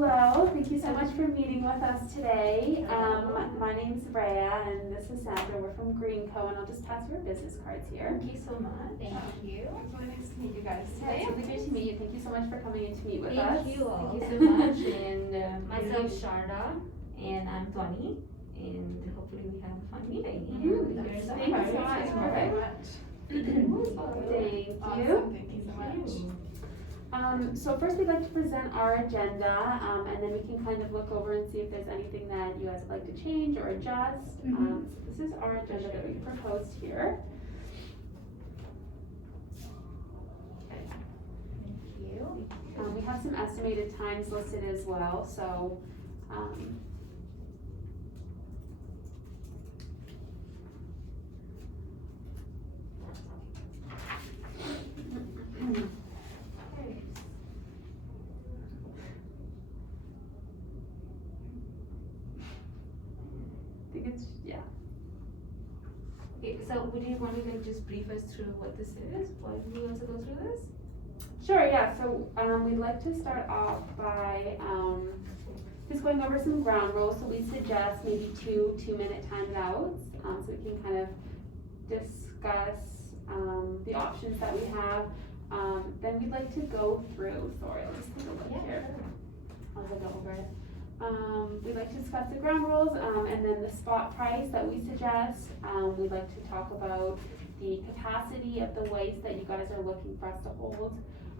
Hello, thank you so much for meeting with us today. My name's Rhea and this is Sandra. We're from Greenco and I'll just pass your business cards here. Thank you so much. Thank you. It's really nice to meet you guys Yeah, today. it's really great to meet you. Thank you so much for coming in to meet with us. Thank you all. Thank you so much. And myself Sharda, and I'm Tawny, and hopefully we have a fun meeting. Mhm. And here's our Thank you so cards. much. very Perfect. much. Thank you. Awesome. Thank you so much. So first we'd like to present our agenda, and then we can kind of look over and see if there's anything that you guys would like to change or adjust. So this is our agenda that we proposed here. Thank you. We have some estimated times listed as well, so, I think it's, yeah. Okay, so would you want to like just brief us through what this is? Why do we also go through this? Sure, yeah, so, we'd like to start off by, just going over some ground rules, so we suggest maybe two-minute timeouts, so we can kind of discuss, the options that we have. Then we'd like to go through, sorry, I'll just take a look here. I'll go over it. We'd like to discuss the ground rules, and then the spot price that we suggest. We'd like to talk about the capacity of the waste that you guys are looking for us to hold.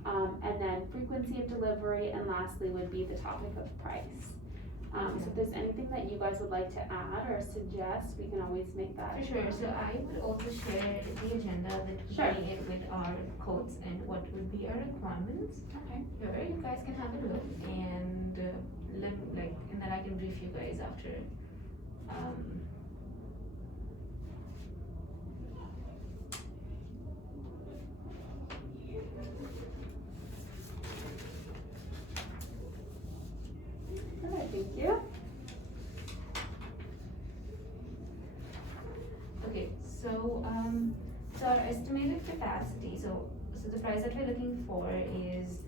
And then frequency of delivery, and lastly would be the topic of price. So if there's anything that you guys would like to add or suggest, we can always make that. For sure. So I would also share the agenda that we Sure. made with our codes and what would be our requirements. Okay. Sure, you guys can have a look and and then I can brief you guys after. Alright, thank you. Okay, so our estimated capacity, so the price that we're looking for is,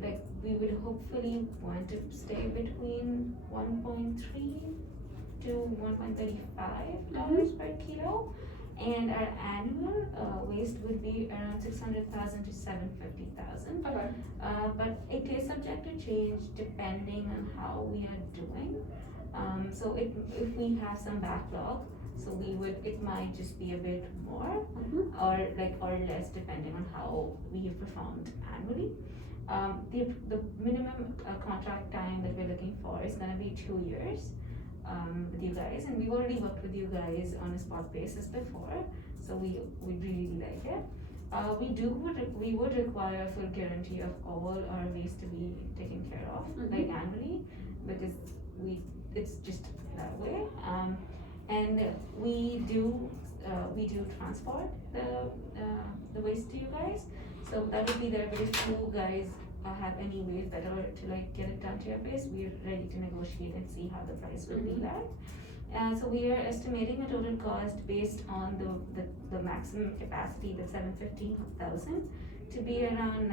like, we would hopefully want to stay between 1.3 to 1.35 dollars per kilo. And our annual waste would be around 600,000 to 750,000. Okay. But it is subject to change depending on how we are doing. So if we have some backlog, so it might just be a bit more or less depending on how we have performed annually. The minimum contract time that we're looking for is gonna be 2 years. With you guys, and we've already worked with you guys on a spot basis before, so we really like it. We would require a full guarantee of all our waste to be taken care of, like annually, because it's just that way. And we do transport the waste to you guys, so that would be there. But if you guys have any way better to like get it done to your place, we're ready to negotiate and see how the price will be that. So we are estimating a total cost based on the maximum capacity, the 750,000, to be around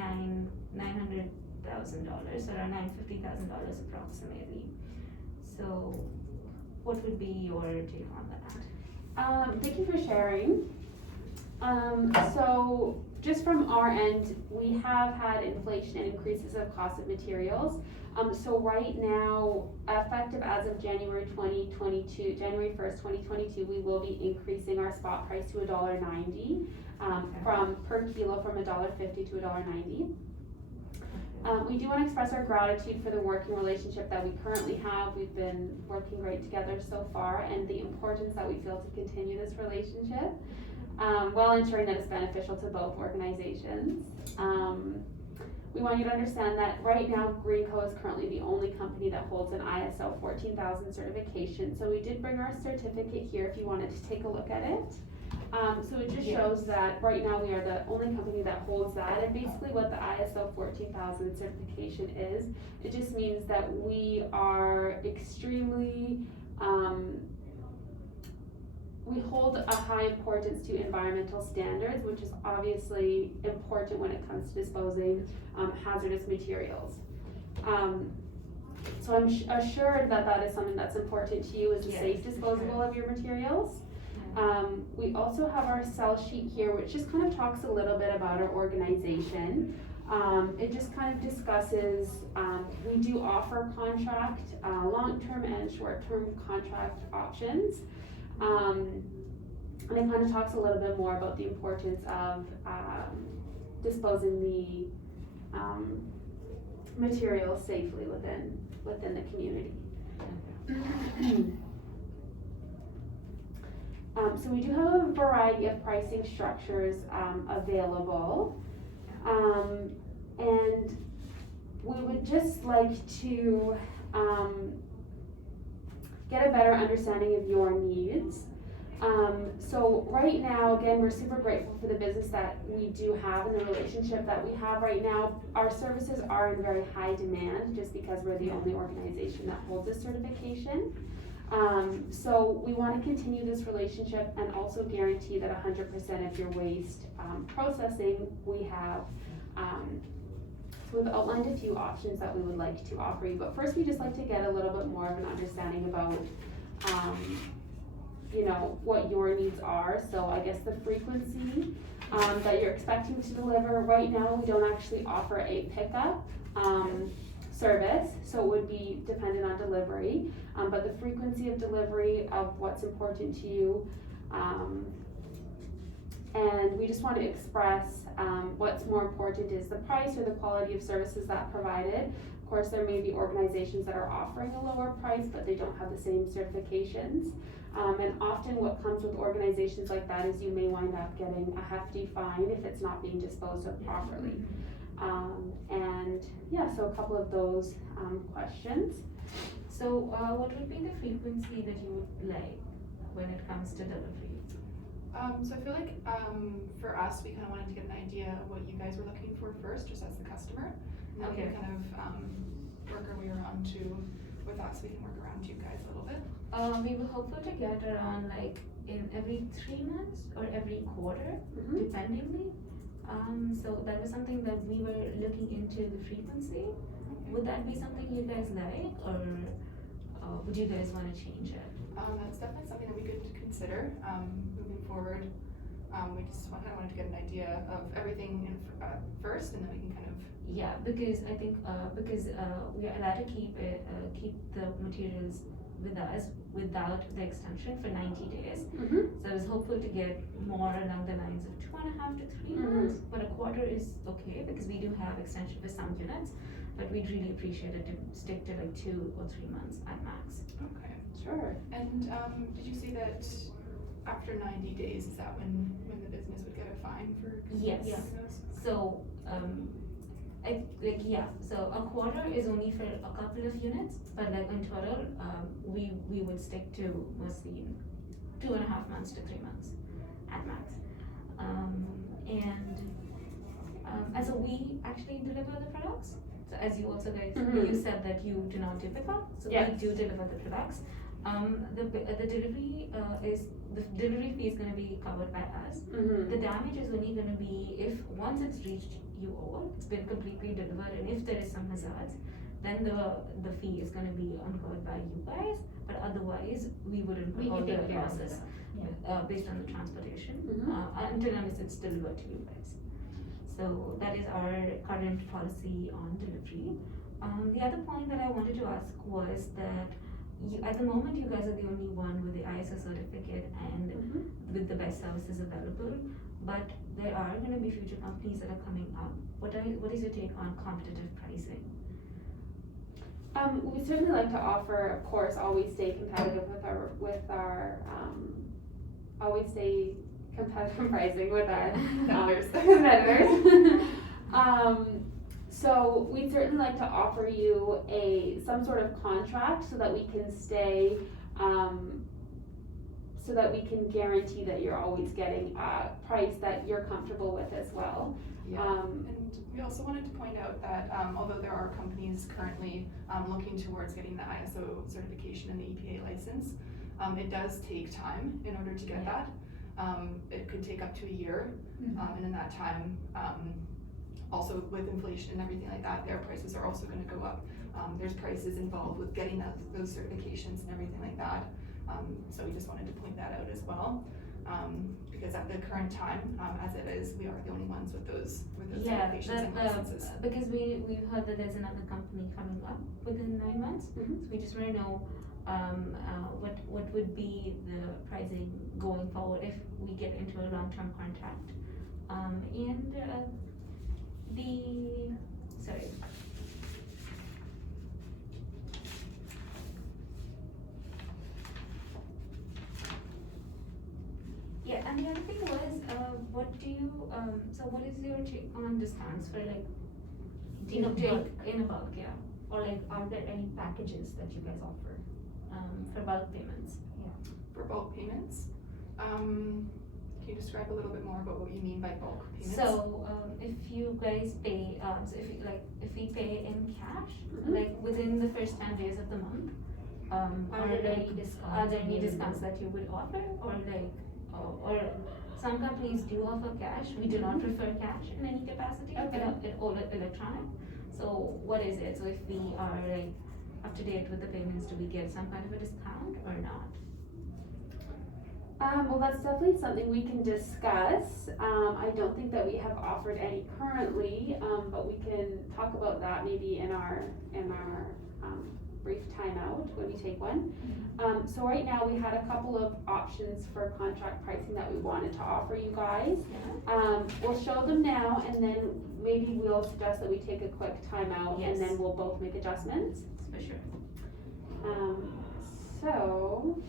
$900,000, around $950,000 approximately. So what would be your take on that? Thank you for sharing. So just from our end, we have had inflation and increases of cost of materials. So right now, effective as of January 1st, 2022, we will be increasing our spot price to $1.90, from per kilo from $1.50 to $1.90. We do want to express our gratitude for the working relationship that we currently have. We've been working great together so far, and the importance that we feel to continue this relationship, while ensuring that it's beneficial to both organizations. We want you to understand that right now, Greenco is currently the only company that holds an ISO 14000 certification. So we did bring our certificate here if you wanted to take a look at it. So it just shows that right now we are the only company that holds that, and basically what the ISO 14000 certification is, it just means that we are extremely, we hold a high importance to environmental standards, which is obviously important when it comes to disposing hazardous materials. So I'm assured that that is something that's important to you, is the Yes, safe for disposal sure. of your materials. Yeah. We also have our sell sheet here, which just kind of talks a little bit about our organization. It just kind of discusses, we do offer contract, long-term and short-term contract options. And it kind of talks a little bit more about the importance of disposing the materials safely within the community. So we do have a variety of pricing structures available. And we would just like to get a better understanding of your needs. So right now, again, we're super grateful for the business that we do have and the relationship that we have right now. Our services are in very high demand just because we're the only organization that holds this certification. So we want to continue this relationship and also guarantee that 100% of your waste processing we have. So we've outlined a few options that we would like to offer you, but first we just like to get a little bit more of an understanding about you know, what your needs are. So I guess the frequency that you're expecting to deliver. Right now, we don't actually offer a pickup service, so it would be dependent on delivery. But the frequency of delivery of what's important to you, and we just want to express what's more important is the price or the quality of services that provided. Of course, there may be organizations that are offering a lower price, but they don't have the same certifications. And often what comes with organizations like that is you may wind up getting a hefty fine if it's not being disposed of properly. And yeah, so a couple of those questions. So what would be the frequency that you would like when it comes to delivery? So I feel like for us, we kind of wanted to get an idea of what you guys were looking for first, just as the customer. And then we can kind of work our way around to with us, we can work around you guys a little bit. We were hopeful to get around like in every 3 months or every quarter, dependingly. So that was something that we were looking into the frequency. Would that be something you guys like, or would you guys want to change it? That's definitely something that we could consider moving forward. We just kind of wanted to get an idea of everything first, and then we can kind of. Yeah, because I think we are allowed to keep the materials with us without the extension for 90 days. So I was hopeful to get more along the lines of 2.5 to 3 months, but a quarter is okay because we do have extension for some units, but we'd really appreciate it to stick to like 2 or 3 months at max. Okay. Sure. And did you say that after 90 days, is that when the business would get a fine for Yes. doing those? So so a quarter is only for a couple of units, but like in total, we would stick to mostly 2.5 months to 3 months at max. And so we actually deliver the products. So as you also guys, you said that you do not do pickup, so Yes. we do deliver the products. The delivery fee is going to be covered by us. The damage is only going to be if once it's reached you all, it's been completely delivered, and if there is some hazards, then the fee is going to be incurred by you guys. But otherwise, we would incur all the losses based on the transportation until unless it's delivered to you guys. So that is our current policy on delivery. The other point that I wanted to ask was that at the moment, you guys are the only one with the ISO certificate and with the best services available, but there are going to be future companies that are coming up. What is your take on competitive pricing? We certainly like to offer, of course, always stay competitive with our always stay competitive pricing with our competitors. So we'd certainly like to offer you some sort of contract so that we can stay, so that we can guarantee that you're always getting a price that you're comfortable with as well. And we also wanted to point out that although there are companies currently looking towards getting the ISO certification and the EPA license, it does take time in order to get that. It could take up to a year, and in that time, also with inflation and everything like that, their prices are also gonna go up. There's prices involved with getting those certifications and everything like that. So we just wanted to point that out as well. Because at the current time, as it is, we are the only ones with those Yeah, certifications and licenses. because we've heard that there's another company coming up within 9 months. Mhm. So we just wanna know, what would be the pricing going forward if we get into a long-term contract? Sorry. Yeah, and the other thing was, what is your take on discounts for like, In a bulk. in a bulk, yeah, Or like, are there any packages that you guys offer? for bulk payments? For bulk payments, can you describe a little bit more about what you mean by bulk payments? So, if you guys pay, if we pay in cash, Mhm. like within the first 10 days of the month, Are there any discounts? are there any available? discounts that you would offer, or like, or some companies do offer cash, we do not prefer cash in any capacity, Okay. all electronic. So what is it, so if we are like up to date with the payments, do we get some kind of a discount or not? Well, that's definitely something we can discuss. I don't think that we have offered any currently, but we can talk about that maybe in our brief timeout when we take one. So right now, we had a couple of options for contract pricing that we wanted to offer you guys. Yeah. We'll show them now, and then maybe we'll suggest that we take a quick timeout, Yes. and then we'll both make adjustments. For sure. So,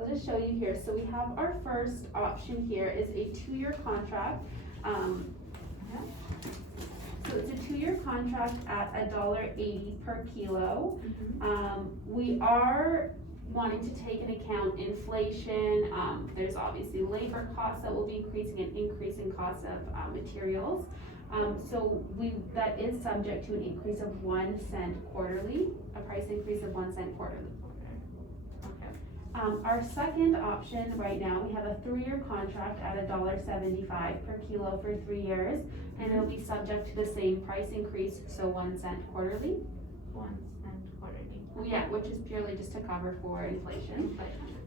I'll just show you here. So we have our first option here is a 2-year contract. So it's a 2-year contract at $1.80 per kilo. We are wanting to take into account inflation. There's obviously labor costs that will be increasing and increasing costs of materials. So that is subject to an increase of 1 cent quarterly, a price increase of 1 cent quarterly. Our second option right now, we have a 3-year contract at $1.75 per kilo for 3 years, and it'll be subject to the same price increase, so 1 cent quarterly. 1 cent quarterly. Yeah, which is purely just to cover for inflation.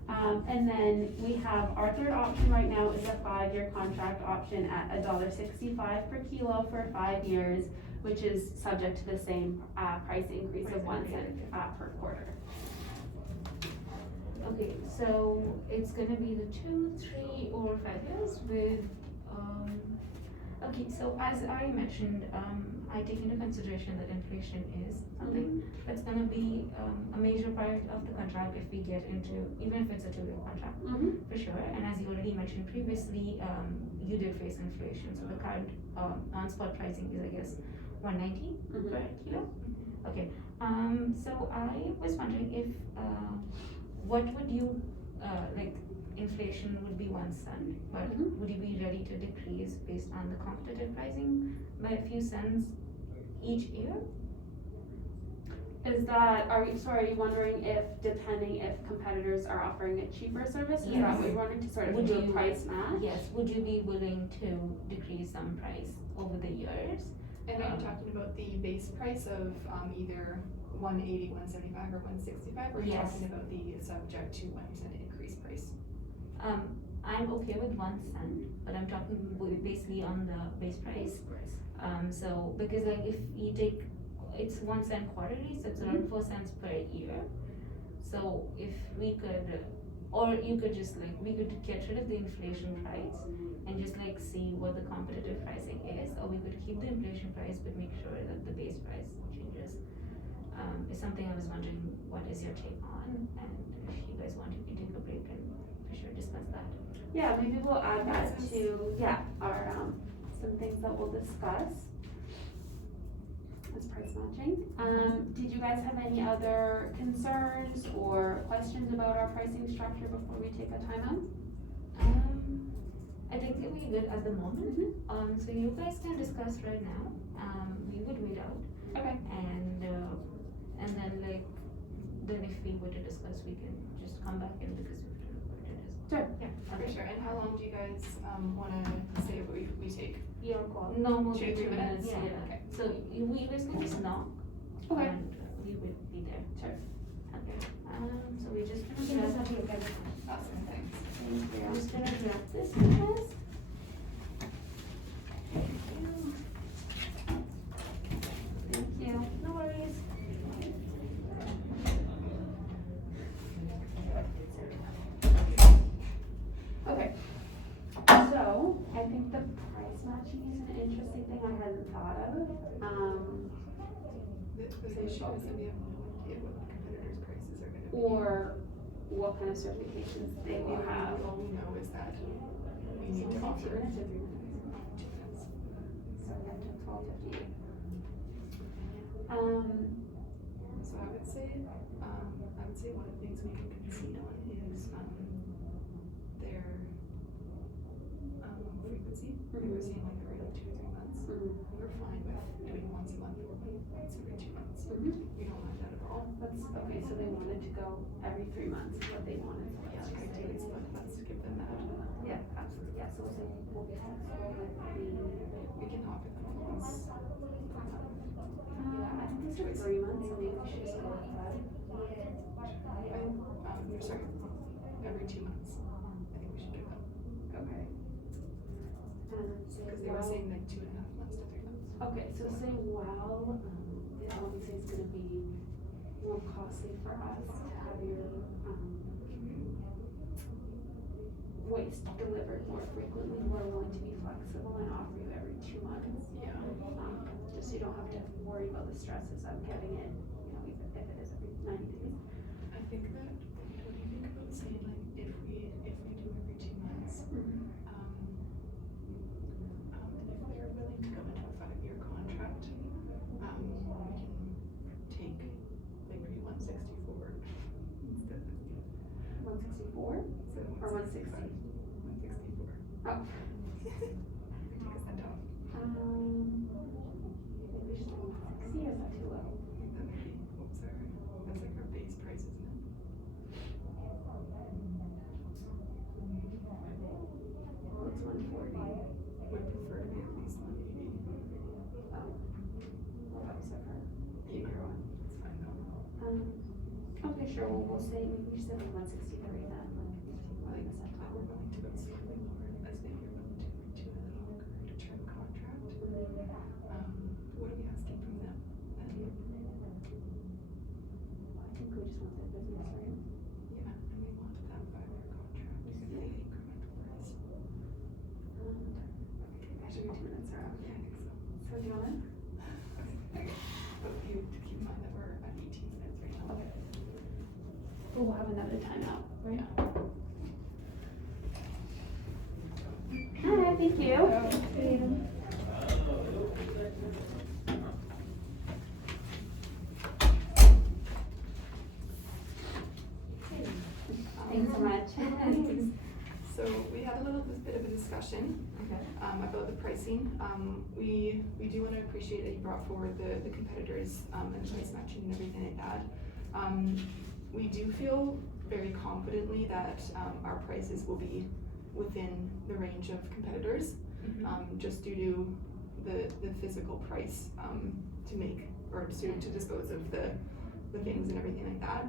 And then we have our third option right now is a 5-year contract option at $1.65 per kilo for 5 years, which is subject to the same price increase of 1 cent per quarter. Okay, so it's gonna be the 2, 3, or 5 years with, okay, so as I mentioned, I take into consideration that inflation is something that's gonna be, a major part of the contract if we get into, even if it's a 2-year contract, for sure. And as you already mentioned previously, you did face inflation, so the current, on-spot pricing is, I guess, $1.90 per kilo? Okay, so I was wondering if, what would you, like, inflation would be 1 cent, but would you be ready to decrease based on the competitive pricing by a few cents each year? Are you wondering if competitors are offering a cheaper service? Is that Yes. what you're wanting to sort of Would do a you- price match? Yes, would you be willing to decrease some price over the years? And are you talking about the base price of either 180, 175, or 165, or are you Yes. talking about the subject to 1% increase price? I'm okay with 1 cent, but I'm talking basically on the base price. So, because like if you take, it's 1 cent quarterly, so it's around 4 cents per year. So if we could, or you could just like, we could get rid of the inflation price and just like see what the competitive pricing is, or we could keep the inflation price but make sure that the base price changes. Is something I was wondering, what is your take on, and if you guys want, you can take a break and for sure discuss that. Yeah, maybe we'll add that to, our, some things that we'll discuss as price matching. Did you guys have any other concerns or questions about our pricing structure before we take a timeout? I think that we're good at the moment. So you guys can discuss right now. We would wait out, Okay. and then like, then if we were to discuss, we can just come back in because we've done what it is. Sure. For sure, and how long do you guys, wanna say we take? Your call. No more 2 than to 3 2 minutes, minutes? yeah. Okay. So we basically just knock. Okay. And we would be there. Sure. Okay, so we're just You can just gonna, have to look at it. Awesome, thanks. Thank you. I'm just gonna grab this first. Thank you. No worries. Okay. So, I think the price matching is an interesting thing I hadn't thought of. The issue is that we have no idea what the competitors' prices are gonna be. Or what kind of certifications they will have. All we know is that we need to offer. 2 minutes. So up to 12:58. So I would say one of the things we can concede on is, their, frequency. We were saying like every 2 or 3 months. We're fine with doing once a month or once every 2 months. We don't mind that at all. That's, okay, so they wanted to go every 3 months, is what they wanted. So Yeah, let's I just think do it's it. fun, let's give them that. Yeah, absolutely, yeah, so we'll be flexible with We can offer them once. I think these are 3 months, so maybe we should just go with that. Sorry, every 2 months. I think we should give them, Okay. because they were saying like 2.5 months to 3 months. Okay, so say while, obviously it's gonna be more costly for us to have your, waste delivered more frequently, we're willing to be flexible and offer you every 2 months. Yeah. Just so you don't have to worry about the stresses of getting it, even if it is every 90 days. I think that, what do you think about saying like, if we do every 2 months, and if they're willing to go into a 5-year contract, we can take maybe 164 instead of. 164 So or 160? 164. Oh. Take us that down. Maybe we should do 160, or is that too low? That might be, that's like our base price, isn't it? Well, it's 140. Would prefer to be at least 180. Oh. Well, that was like our Yeah, bigger one. it's fine though. Okay, sure, well, we'll say, maybe we should say like 163 then. Like, we're willing to go slightly lower, as if you're willing to agree to a longer term contract. What are we asking from them? I think we just want their business, right? Yeah, and we want that 5-year contract if they incremental price. Actually, your 2 minutes are up. Yeah, I think so. So do you want it? But you to keep in mind that we're at 18 minutes right now. Okay. But we'll have another timeout, right? Alright, thank you. Thanks so much. So we had a little bit of a discussion about the pricing. We do want to appreciate that you brought forward the competitors and price matching and everything like that. We do feel very confidently that our prices will be within the range of competitors, just due to the physical price to make or to dispose of the things and everything like that.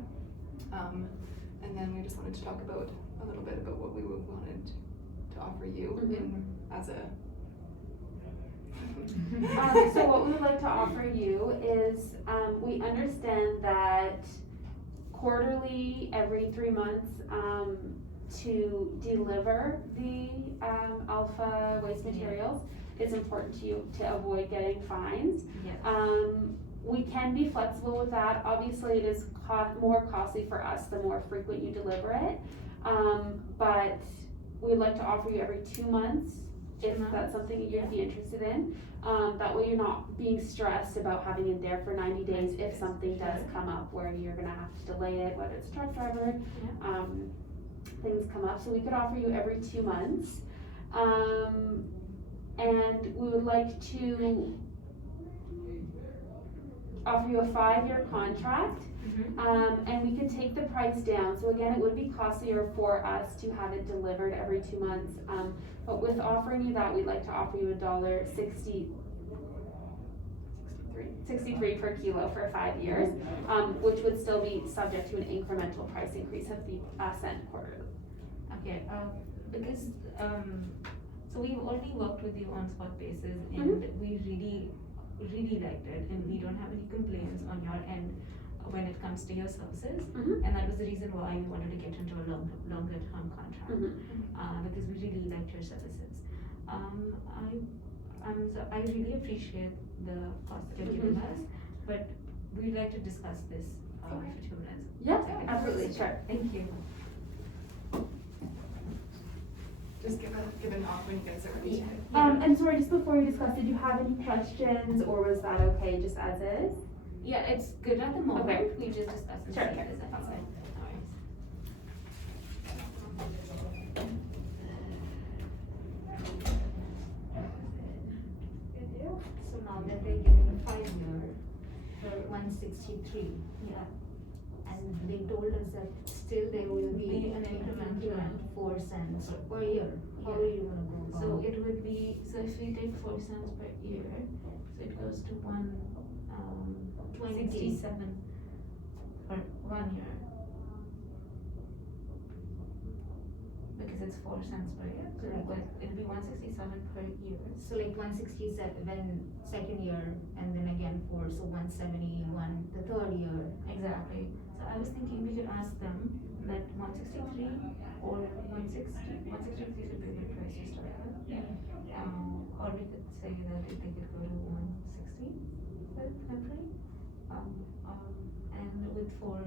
And then we just wanted to talk about a little bit about what we wanted to offer you as a. So what we would like to offer you is, we understand that quarterly, every 3 months, to deliver the alpha waste materials is important to you to avoid getting fines. Yes. We can be flexible with that. Obviously, it is more costly for us the more frequent you deliver it. But we'd like to offer you every 2 months if that's something you'd be interested in. That way you're not being stressed about having it there for 90 days if something does come up where you're gonna have to delay it, whether it's a truck driver, things come up. So we could offer you every 2 months. And we would like to offer you a 5-year contract. Mm-hmm. And we could take the price down, so again, it would be costlier for us to have it delivered every 2 months. But with offering you that, we'd like to offer you $63 per kilo for 5 years, which would still be subject to an incremental price increase of the cent quarterly. Okay, because, so we've already worked with you on spot basis and we really liked it and we don't have any complaints on your end when it comes to your services. Mhm. And that was the reason why we wanted to get into a longer term contract, because we really liked your services. I really appreciate the cost that you're giving us, but we'd like to discuss this, for 2 minutes. Yeah, Okay. absolutely, sure. Thank you. Just give an off when you guys are ready. And sorry, just before we discuss, did you have any questions, or was that okay, just as is? Yeah, it's good at the moment. Okay. We just discussed this. Sure. Is that outside? No worries. So now that they're giving 5-year for 163, Yeah. and they told us that still there will be An incremental. 4 cents per year. How are you gonna go So about? it would be, so if we take 4 cents per year, so it goes to 67 for 1 year. Because it's 4 cents per year, so Correct. it'll be 167 per year. So like 167 second year, and then again 4, so 171 the third year. Exactly. So I was thinking we could ask them that 163 or 163 should be a good price to start with. Or we could say that if they could go to 160 for temporary. And with $4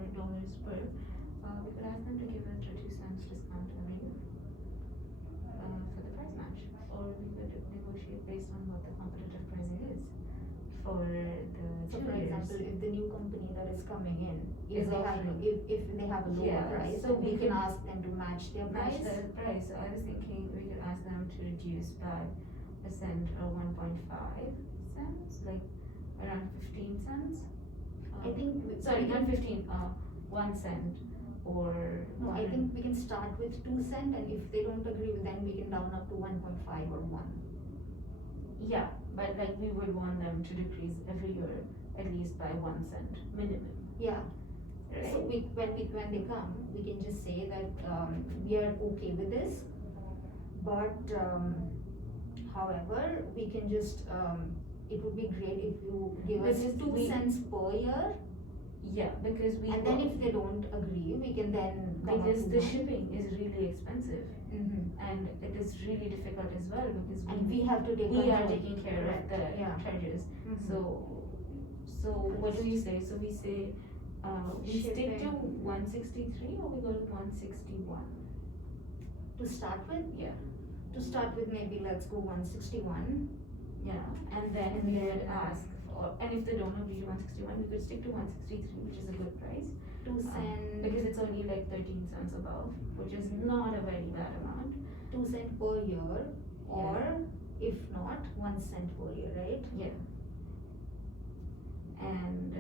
per, we could ask them to give us a 2 cents discount every year for the price match. Or we could negotiate based on what the competitive pricing is for the So 2 for years. example, if the new company that is coming in, Is if they have, offering. if they have a lower Yeah, price, so then we we can can ask them to match their Match price. the price, so I was thinking we could ask them to reduce by a cent or 1.5 cents, like around 15 cents. I think, Sorry, not 15, 1 cent or. no, I think we can start with 2 cent, and if they don't agree, then we can down up to 1.5 or 1. Yeah, but like we would want them to decrease every year at least by 1 cent minimum, Yeah, right? so when they come, we can just say that, we are okay with this, but, however, we can just, it would be great if you give us Because 2 we- cents per year, Yeah, because we. and then if they don't agree, we can then come up Because to the 1. shipping is really expensive and it is really difficult as well because And we have to take we are control. taking care of Correct, the yeah. charges. Mhm. So what do you say? So we say, we stick to Shipping. 163 or we go to 161? To start with, Yeah. to start with, maybe let's go 161. Yeah, and then And we would then- ask, and if they don't agree to 161, we could stick to 163, which is a good price. 2 cent, Because it's only like 13 cents above, which is not a very bad amount. 2 cent per year, or if not, 1 cent per year, right? Yeah. And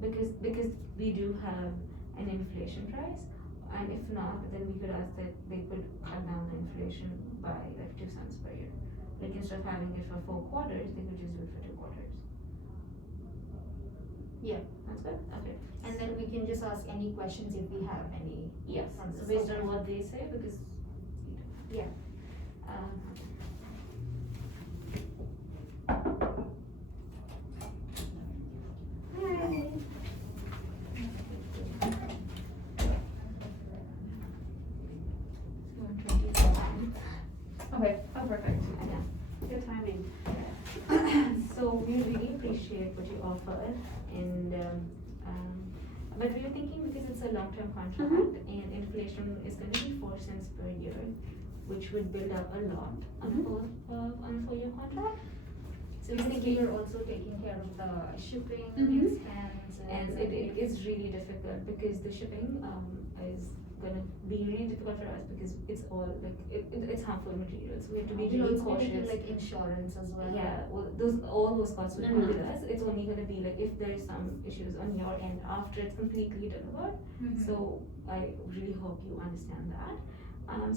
because we do have an inflation price, and if not, then we could ask that they could cut down the inflation by like 2 cents per year. Like instead of having it for 4 quarters, they could just do it for 2 quarters. Yeah. That's good, okay. And then we can just ask any questions if we have any. Yes, from so this. based Okay. on what they say, because. Yeah. Hi. Okay, oh, perfect. Yeah. Good timing. So we really appreciate what you offer and, but we were thinking because it's a long-term contract and inflation is gonna be 4 cents per year, which would build up a lot on a 4-year contract. So we're thinking you're also taking care of the shipping Mhm. expenses. And it is really difficult because the shipping, is gonna be really difficult for us because it's all like, it's harmful materials, we have to be We'll really also need to, cautious. like insurance as well. Yeah, well, all those costs will come Mhm. with us, it's only gonna be like if there's some issues on your end after it's completely delivered. So I really hope you understand that.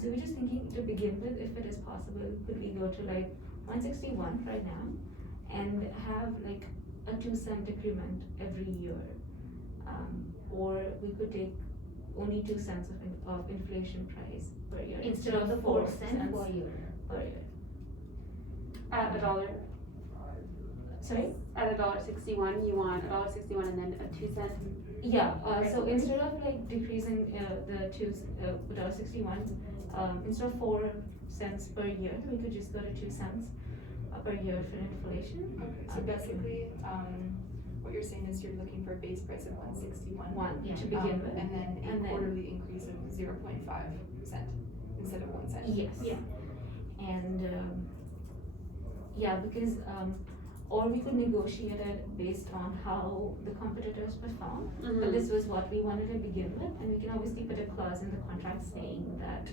So we're just thinking to begin with, if it is possible, could we go to like 161 right now and have like a 2-cent decrement every year? Or we could take only 2 cents of inflation price per year Instead of the 4 cent per year. per year. At $1. Sorry? At $1.61, you want $1.61 and then a 2-cent. Yeah, so instead of like decreasing the $1.61, instead of 4 cents per year, we could just go to 2 cents per year for inflation. Okay, so basically, what you're saying is you're looking for a base price of 161. Yeah. To begin with. And then And a then- quarterly increase of 0.5% instead of 1 cent. Yes. Yeah. And, yeah, because, or we could negotiate it based on how the competitors perform. But this was what we wanted to begin with, and we can obviously put a clause in the contract saying that,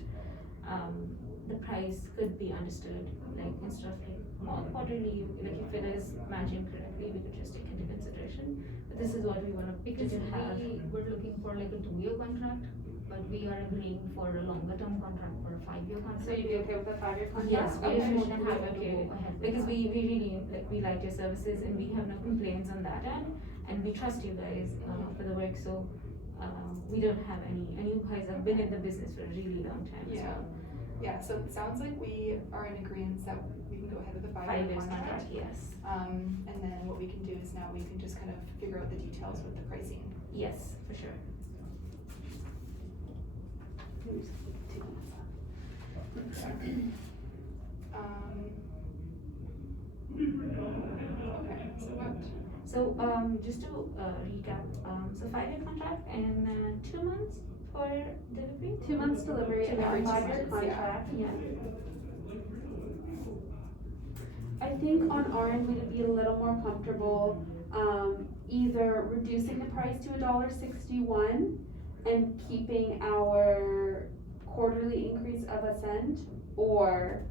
the price could be understood, like instead of like more quarterly, like if it is matching correctly, we could just take into consideration. But this is what we wanna, Because to have. we were looking for like a 2-year contract, but we are agreeing for a longer term contract for a 5-year contract. So you'd be okay with a 5-year contract? Yes, we Okay. are more than We're happy okay to, go ahead with because that. we really, like, we like your services and we have no complaints on that end. And we trust you guys, for the work, so, we don't have any, and you guys have been in the business for a really long time as Yeah. well. Yeah, so it sounds like we are in agreement that we can go ahead with the 5 5-year years contract. contract, yes, And then what we can do is now we can just kind of figure out the details with the pricing. yes, for sure. Okay, so what, So, just to, recap, so 5-year contract and, 2 months for delivery? 2 months delivery and Every a 2 5-year months, yeah. contract. Yeah. I think on our end, we'd be a little more comfortable, either reducing the price to $1.61 and keeping our quarterly increase of a cent, or,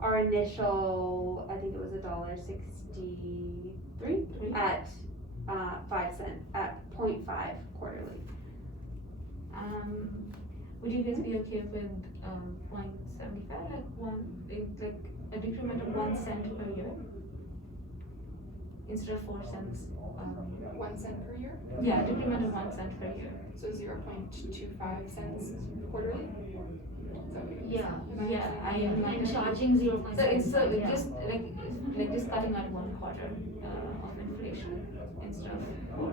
our initial, I think it was $1.63 at, 5 cent, at 0.5 quarterly. Would you guys be okay with, 0.75, like like a decrement of 1 cent per year? Instead of 4 cents, 1 cent per year? yeah, a decrement of 1 cent per year. So 0.25 cents quarterly? Is that what you're Yeah. am I Yeah, I am understanding? And charging 0.5. So it's, yeah. just like just cutting out 1 quarter, of inflation instead of 4.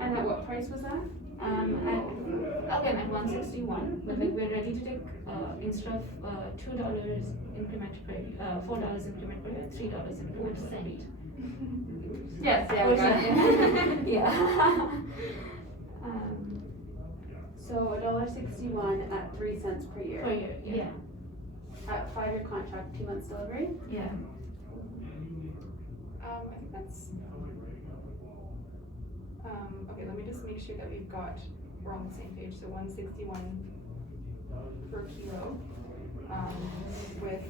And at what price was that? Again, at 161, but like we're ready to take, instead of, $2 increment per, $4 increment per year, $3 increment per year. Yes, yeah, we got it. Yeah. So $1.61 at 3 cents per year. Per year, yeah. Yeah. At 5-year contract, 2 months delivery. Yeah. I think that's, okay, let me just make sure that we're on the same page, so 161 per kilo, with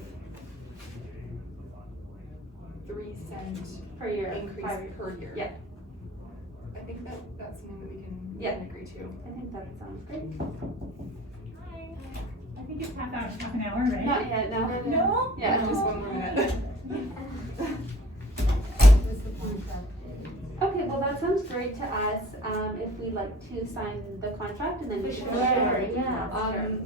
3 cent Per year. increase 5-year. per year. Yeah. I think that's something that we can Yeah. agree to. I think that sounds great. Hi. I think it's half an hour, right? Not yet, no. No? Yeah. Just 1 more minute. Was the contract. Okay, well, that sounds great to us. If we'd like to sign the contract and then we For can sure, share. yeah. Sure.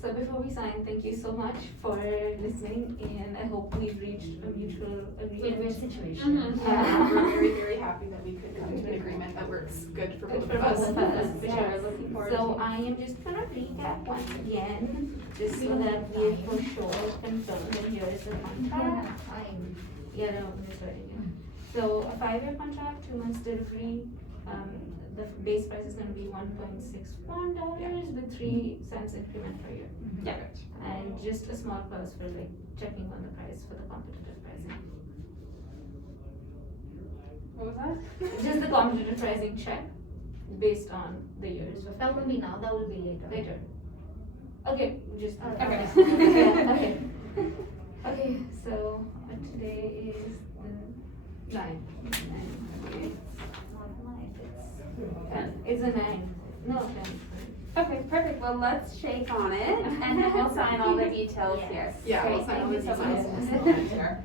So before we sign, thank you so much for listening, and I hope we've reached a mutual Win-win agreement. situation. Mhm. Yeah, we're very, very happy that we could come to an agreement that works good for Good both for of us. both of us, for Yeah, sure. we're looking forward So to. I am just gonna recap once again, just We so don't that have we time. for sure confirm that here is the Yeah, contract. fine. Yeah, no, that's right, yeah. So a 5-year contract, 2 months delivery, the base price is gonna be $1.61 with 3 cents increment per year. Yeah. And just a small clause for like checking on the price for the competitive pricing. What was that? Just the competitive pricing check, based on the years. So if that will be now, that will be later. Later. Okay, just. Okay. Okay. Okay, so today is the 9th. Okay. Not mine, it's. 10th. It's a 9th. No, 10th. Okay, perfect. Well, let's shake on it and then we'll sign all the details here. Yeah, we'll Great, sign all thank the you so details. much. We'll sign it here.